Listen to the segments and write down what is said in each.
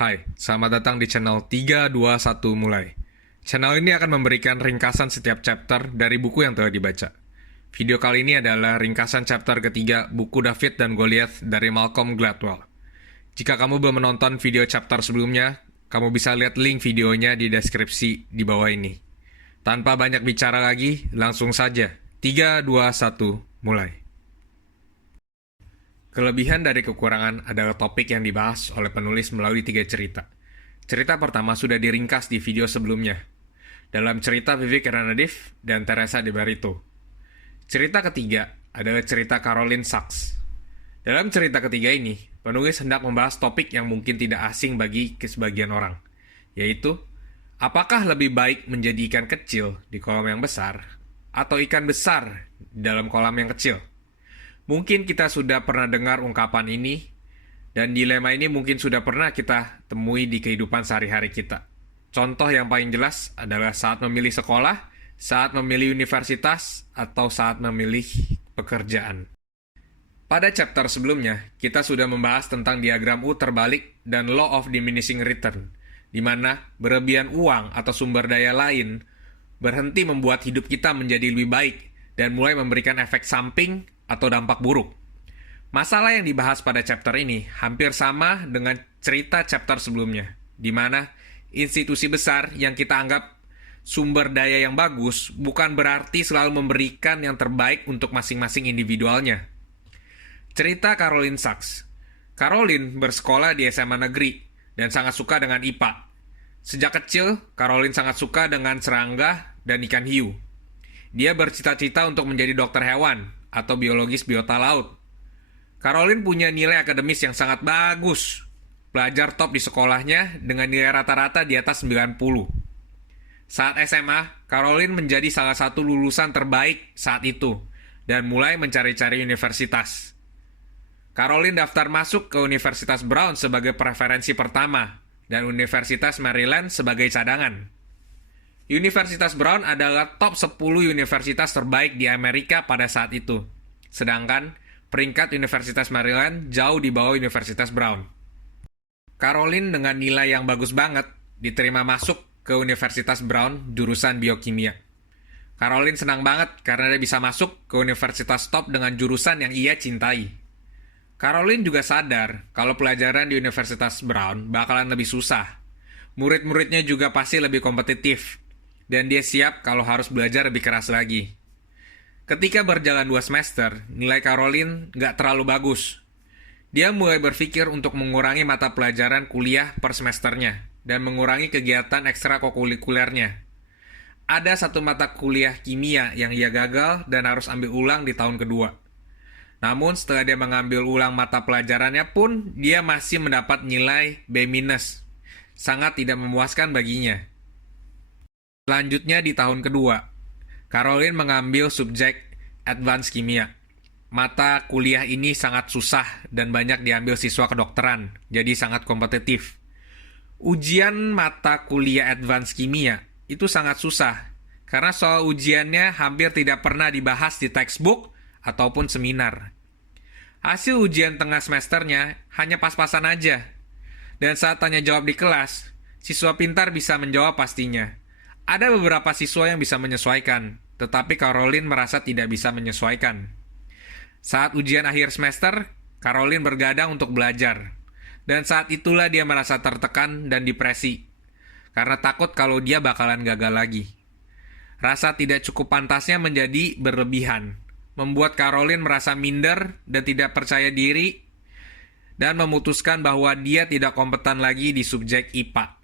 Hai, selamat datang di channel 321 Mulai. Channel ini akan memberikan ringkasan setiap chapter dari buku yang telah dibaca. Video kali ini adalah ringkasan chapter ketiga buku David dan Goliath dari Malcolm Gladwell. Jika kamu belum menonton video chapter sebelumnya, kamu bisa lihat link videonya di deskripsi di bawah ini. Tanpa banyak bicara lagi, langsung saja. 321 Mulai. Kelebihan dari kekurangan adalah topik yang dibahas oleh penulis melalui 3 cerita. Cerita pertama sudah diringkas di video sebelumnya, dalam cerita Vivek Ranadiv dan Teresa de Barito. Cerita ketiga adalah cerita Caroline Sachs. Dalam cerita ketiga ini, penulis hendak membahas topik yang mungkin tidak asing bagi sebagian orang, yaitu, apakah lebih baik menjadi ikan kecil di kolam yang besar, atau ikan besar di dalam kolam yang kecil? Mungkin kita sudah pernah dengar ungkapan ini, dan dilema ini mungkin sudah pernah kita temui di kehidupan sehari-hari kita. Contoh yang paling jelas adalah saat memilih sekolah, saat memilih universitas, atau saat memilih pekerjaan. Pada chapter sebelumnya, kita sudah membahas tentang diagram U terbalik dan Law of Diminishing Return, di mana berlebihan uang atau sumber daya lain berhenti membuat hidup kita menjadi lebih baik dan mulai memberikan efek samping atau dampak buruk. Masalah yang dibahas pada chapter ini hampir sama dengan cerita chapter sebelumnya, di mana institusi besar yang kita anggap sumber daya yang bagus bukan berarti selalu memberikan yang terbaik untuk masing-masing individualnya. Cerita Caroline Sachs. Caroline bersekolah di SMA negeri dan sangat suka dengan IPA. Sejak kecil, Caroline sangat suka dengan serangga dan ikan hiu. Dia bercita-cita untuk menjadi dokter hewan atau biologis biota laut. Caroline punya nilai akademis yang sangat bagus. Pelajar top di sekolahnya dengan nilai rata-rata di atas 90. Saat SMA, Caroline menjadi salah satu lulusan terbaik saat itu dan mulai mencari-cari universitas. Caroline daftar masuk ke Universitas Brown sebagai preferensi pertama dan Universitas Maryland sebagai cadangan. Universitas Brown adalah top 10 universitas terbaik di Amerika pada saat itu. Sedangkan peringkat Universitas Maryland jauh di bawah Universitas Brown. Caroline dengan nilai yang bagus banget diterima masuk ke Universitas Brown jurusan biokimia. Caroline senang banget karena dia bisa masuk ke universitas top dengan jurusan yang ia cintai. Caroline juga sadar kalau pelajaran di Universitas Brown bakalan lebih susah. Murid-muridnya juga pasti lebih kompetitif. Dan dia siap kalau harus belajar lebih keras lagi. Ketika berjalan 2 semester, nilai Caroline nggak terlalu bagus. Dia mulai berpikir untuk mengurangi mata pelajaran kuliah per semesternya dan mengurangi kegiatan ekstrakurikulernya. Ada satu mata kuliah kimia yang ia gagal dan harus ambil ulang di tahun kedua. Namun setelah dia mengambil ulang mata pelajarannya pun, dia masih mendapat nilai B-. Sangat tidak memuaskan baginya. Selanjutnya di tahun kedua, Caroline mengambil subjek Advanced Kimia. Mata kuliah ini sangat susah dan banyak diambil siswa kedokteran, jadi sangat kompetitif. Ujian mata kuliah Advanced Kimia itu sangat susah, karena soal ujiannya hampir tidak pernah dibahas di textbook ataupun seminar. Hasil ujian tengah semesternya hanya pas-pasan aja. Dan saat tanya jawab di kelas, siswa pintar bisa menjawab pastinya. Ada beberapa siswa yang bisa menyesuaikan, tetapi Caroline merasa tidak bisa menyesuaikan. Saat ujian akhir semester, Caroline bergadang untuk belajar. Dan saat itulah dia merasa tertekan dan depresi, karena takut kalau dia bakalan gagal lagi. Rasa tidak cukup pantasnya menjadi berlebihan, membuat Caroline merasa minder dan tidak percaya diri, dan memutuskan bahwa dia tidak kompeten lagi di subjek IPA.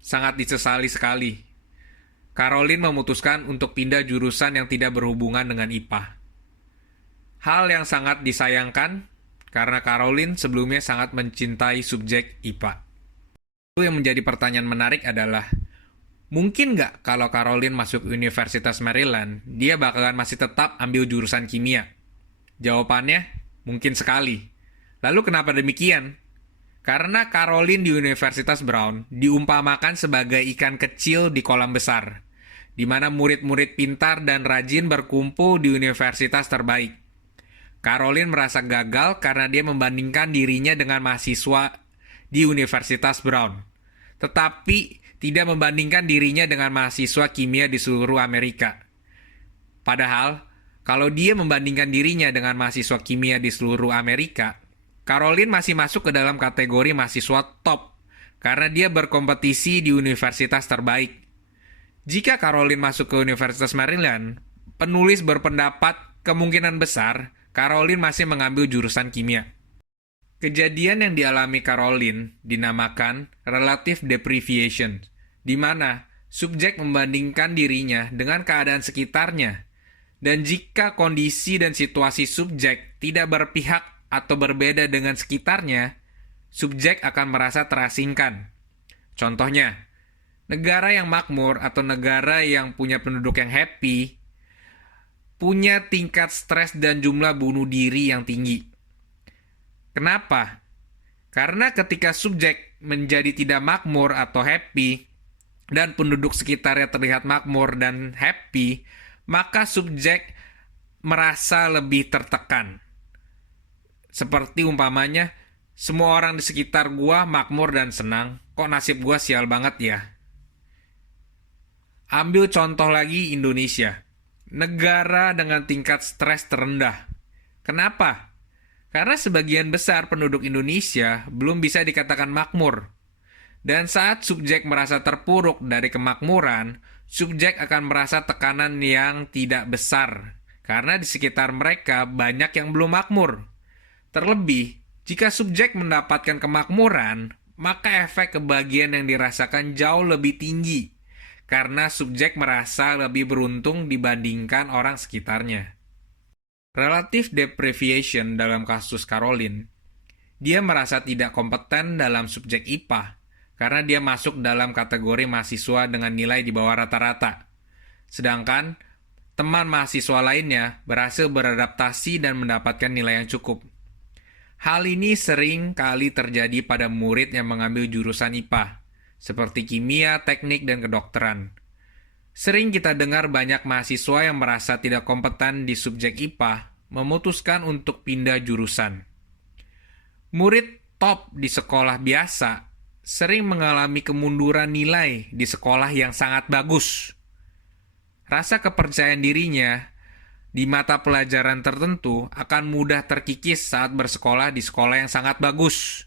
Sangat disesali sekali. Caroline memutuskan untuk pindah jurusan yang tidak berhubungan dengan IPA. Hal yang sangat disayangkan karena Caroline sebelumnya sangat mencintai subjek IPA. Yang menjadi pertanyaan menarik adalah, mungkin nggak kalau Caroline masuk Universitas Maryland, dia bakalan masih tetap ambil jurusan kimia? Jawabannya, mungkin sekali. Lalu kenapa demikian? Karena Caroline di Universitas Brown diumpamakan sebagai ikan kecil di kolam besar, di mana murid-murid pintar dan rajin berkumpul di universitas terbaik. Caroline merasa gagal karena dia membandingkan dirinya dengan mahasiswa di Universitas Brown, tetapi tidak membandingkan dirinya dengan mahasiswa kimia di seluruh Amerika. Padahal, kalau dia membandingkan dirinya dengan mahasiswa kimia di seluruh Amerika, Caroline masih masuk ke dalam kategori mahasiswa top karena dia berkompetisi di universitas terbaik. Jika Caroline masuk ke Universitas Maryland, penulis berpendapat kemungkinan besar Caroline masih mengambil jurusan kimia. Kejadian yang dialami Caroline dinamakan relative deprivation, di mana subjek membandingkan dirinya dengan keadaan sekitarnya. Dan jika kondisi dan situasi subjek tidak berpihak atau berbeda dengan sekitarnya, subjek akan merasa terasingkan. Contohnya, negara yang makmur atau negara yang punya penduduk yang happy punya tingkat stres dan jumlah bunuh diri yang tinggi. Kenapa? Karena ketika subjek menjadi tidak makmur atau happy dan penduduk sekitarnya terlihat makmur dan happy, maka subjek merasa lebih tertekan. Seperti umpamanya, semua orang di sekitar gua makmur dan senang, kok nasib gua sial banget ya. Ambil contoh lagi Indonesia, negara dengan tingkat stres terendah. Kenapa? Karena sebagian besar penduduk Indonesia belum bisa dikatakan makmur. Dan saat subjek merasa terpuruk dari kemakmuran, subjek akan merasa tekanan yang tidak besar, karena di sekitar mereka banyak yang belum makmur. Terlebih, jika subjek mendapatkan kemakmuran, maka efek kebahagiaan yang dirasakan jauh lebih tinggi, karena subjek merasa lebih beruntung dibandingkan orang sekitarnya. Relative deprivation dalam kasus Caroline, dia merasa tidak kompeten dalam subjek IPA, karena dia masuk dalam kategori mahasiswa dengan nilai di bawah rata-rata. Sedangkan teman mahasiswa lainnya berhasil beradaptasi dan mendapatkan nilai yang cukup. Hal ini sering kali terjadi pada murid yang mengambil jurusan IPA, seperti kimia, teknik, dan kedokteran. Sering kita dengar banyak mahasiswa yang merasa tidak kompeten di subjek IPA memutuskan untuk pindah jurusan. Murid top di sekolah biasa sering mengalami kemunduran nilai di sekolah yang sangat bagus. Rasa kepercayaan dirinya di mata pelajaran tertentu akan mudah terkikis saat bersekolah di sekolah yang sangat bagus.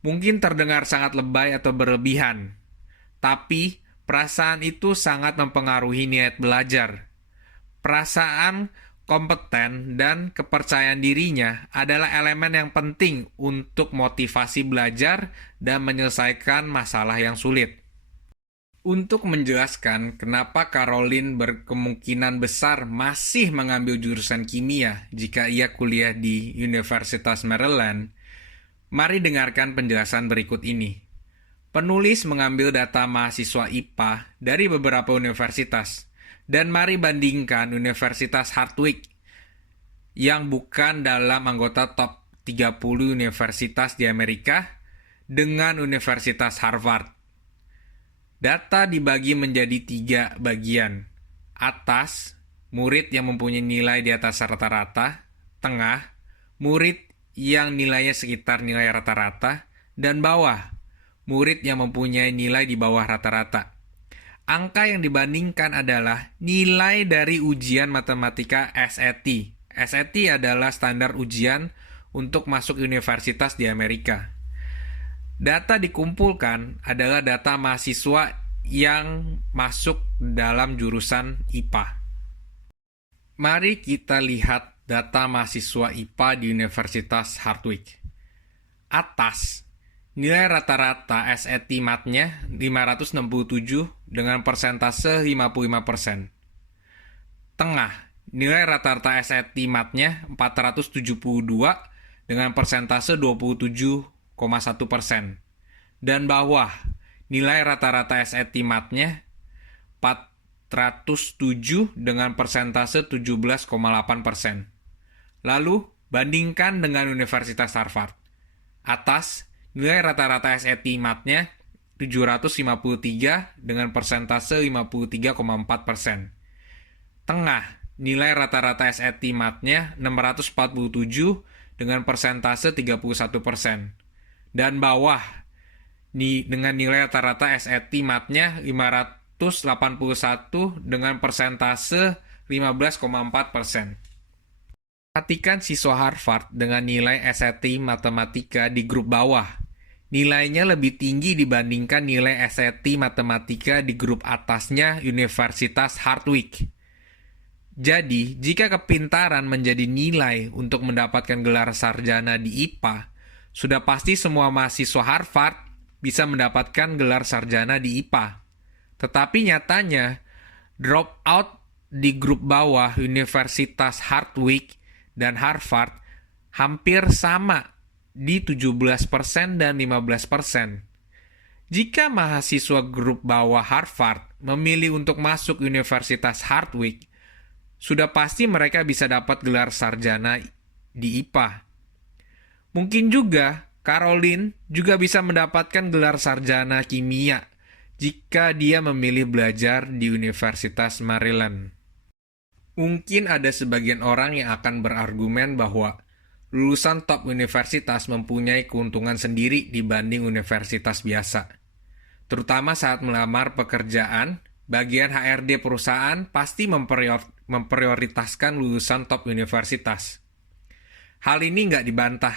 Mungkin terdengar sangat lebay atau berlebihan, tapi perasaan itu sangat mempengaruhi niat belajar. Perasaan kompeten dan kepercayaan dirinya adalah elemen yang penting untuk motivasi belajar dan menyelesaikan masalah yang sulit. Untuk menjelaskan kenapa Caroline berkemungkinan besar masih mengambil jurusan kimia jika ia kuliah di Universitas Maryland, mari dengarkan penjelasan berikut ini. Penulis mengambil data mahasiswa IPA dari beberapa universitas, dan mari bandingkan Universitas Hardwick yang bukan dalam anggota top 30 universitas di Amerika dengan Universitas Harvard. Data dibagi menjadi 3 bagian. Atas, murid yang mempunyai nilai di atas rata-rata, tengah, murid yang nilainya sekitar nilai rata-rata, dan bawah, murid yang mempunyai nilai di bawah rata-rata. Angka yang dibandingkan adalah nilai dari ujian matematika SAT. SAT adalah standar ujian untuk masuk universitas di Amerika. Data dikumpulkan adalah data mahasiswa yang masuk dalam jurusan IPA. Mari kita lihat data mahasiswa IPA di Universitas Hardwick. Atas, nilai rata-rata SAT Math-nya 567 dengan persentase 55%. Tengah, nilai rata-rata SAT Math-nya 472 dengan persentase 27,1%. Dan bawah, nilai rata-rata SAT Math-nya 407 dengan persentase 17,8%. Lalu, bandingkan dengan Universitas Harvard. Atas, nilai rata-rata SAT Math-nya 753 dengan persentase 53,4%. Tengah, nilai rata-rata SAT Math-nya 647 dengan persentase 31%. dan bawah dengan nilai rata-rata SAT Math-nya 581 dengan persentase 15,4%. Perhatikan siswa Harvard dengan nilai SAT Matematika di grup bawah. Nilainya lebih tinggi dibandingkan nilai SAT Matematika di grup atasnya Universitas Hardwick. Jadi, jika kepintaran menjadi nilai untuk mendapatkan gelar sarjana di IPA, sudah pasti semua mahasiswa Harvard bisa mendapatkan gelar sarjana di IPA. Tetapi nyatanya, dropout di grup bawah Universitas Hardwick dan Harvard hampir sama di 17% dan 15%. Jika mahasiswa grup bawah Harvard memilih untuk masuk Universitas Hardwick, sudah pasti mereka bisa dapat gelar sarjana di IPA. Mungkin juga Caroline juga bisa mendapatkan gelar sarjana kimia jika dia memilih belajar di Universitas Maryland. Mungkin ada sebagian orang yang akan berargumen bahwa lulusan top universitas mempunyai keuntungan sendiri dibanding universitas biasa. Terutama saat melamar pekerjaan, bagian HRD perusahaan pasti memprioritaskan lulusan top universitas. Hal ini nggak dibantah,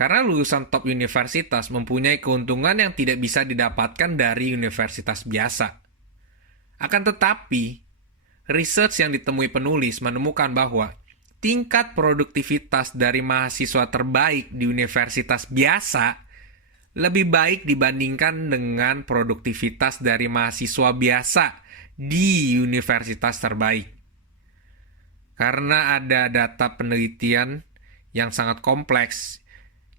karena lulusan top universitas mempunyai keuntungan yang tidak bisa didapatkan dari universitas biasa. Akan tetapi, research yang ditemui penulis menemukan bahwa tingkat produktivitas dari mahasiswa terbaik di universitas biasa lebih baik dibandingkan dengan produktivitas dari mahasiswa biasa di universitas terbaik. Karena ada data penelitian yang sangat kompleks,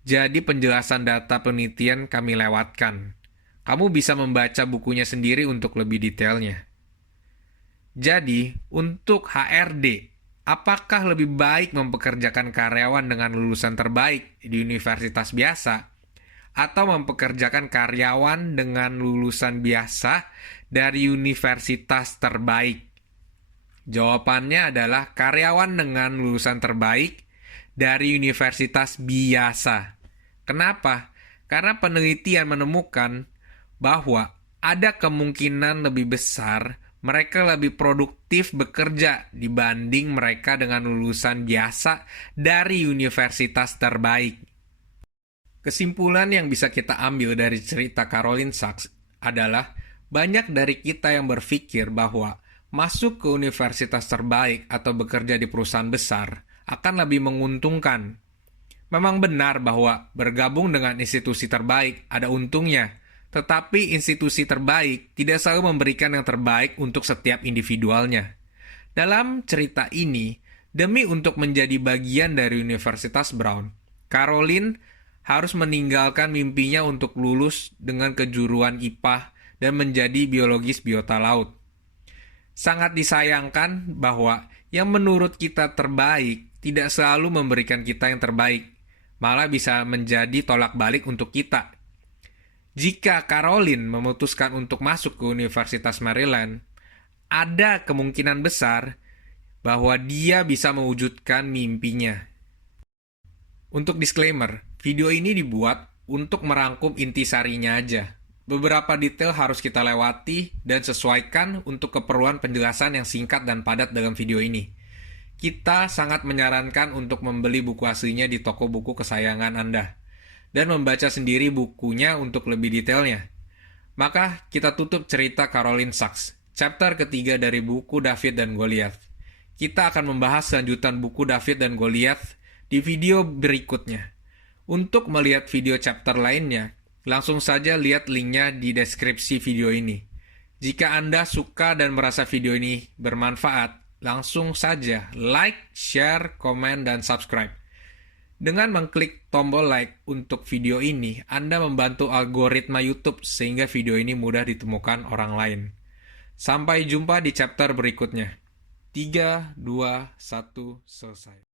jadi penjelasan data penelitian kami lewatkan. Kamu bisa membaca bukunya sendiri untuk lebih detailnya. Jadi, untuk HRD, apakah lebih baik mempekerjakan karyawan dengan lulusan terbaik di universitas biasa atau mempekerjakan karyawan dengan lulusan biasa dari universitas terbaik? Jawabannya adalah karyawan dengan lulusan terbaik dari universitas biasa. Kenapa? Karena penelitian menemukan bahwa ada kemungkinan lebih besar mereka lebih produktif bekerja dibanding mereka dengan lulusan biasa dari universitas terbaik. Kesimpulan yang bisa kita ambil dari cerita Caroline Sachs adalah banyak dari kita yang berpikir bahwa masuk ke universitas terbaik atau bekerja di perusahaan besar akan lebih menguntungkan. Memang benar bahwa bergabung dengan institusi terbaik ada untungnya, tetapi institusi terbaik tidak selalu memberikan yang terbaik untuk setiap individualnya. Dalam cerita ini, demi untuk menjadi bagian dari Universitas Brown, Caroline harus meninggalkan mimpinya untuk lulus dengan kejuruan IPA dan menjadi biologis biota laut. Sangat disayangkan bahwa yang menurut kita terbaik tidak selalu memberikan kita yang terbaik, malah bisa menjadi tolak balik untuk kita. Jika Caroline memutuskan untuk masuk ke Universitas Maryland, ada kemungkinan besar bahwa dia bisa mewujudkan mimpinya. Untuk disclaimer, video ini dibuat untuk merangkum intisarinya aja. Beberapa detail harus kita lewati dan sesuaikan untuk keperluan penjelasan yang singkat dan padat dalam video ini. Kita sangat menyarankan untuk membeli buku aslinya di toko buku kesayangan Anda dan membaca sendiri bukunya untuk lebih detailnya. Maka kita tutup cerita Caroline Sachs, chapter ketiga dari buku David dan Goliath. Kita akan membahas lanjutan buku David dan Goliath di video berikutnya. Untuk melihat video chapter lainnya, langsung saja lihat linknya di deskripsi video ini. Jika Anda suka dan merasa video ini bermanfaat, langsung saja like, share, komen, dan subscribe. Dengan mengklik tombol like untuk video ini, Anda membantu algoritma YouTube sehingga video ini mudah ditemukan orang lain. Sampai jumpa di chapter berikutnya. 3, 2, 1, selesai.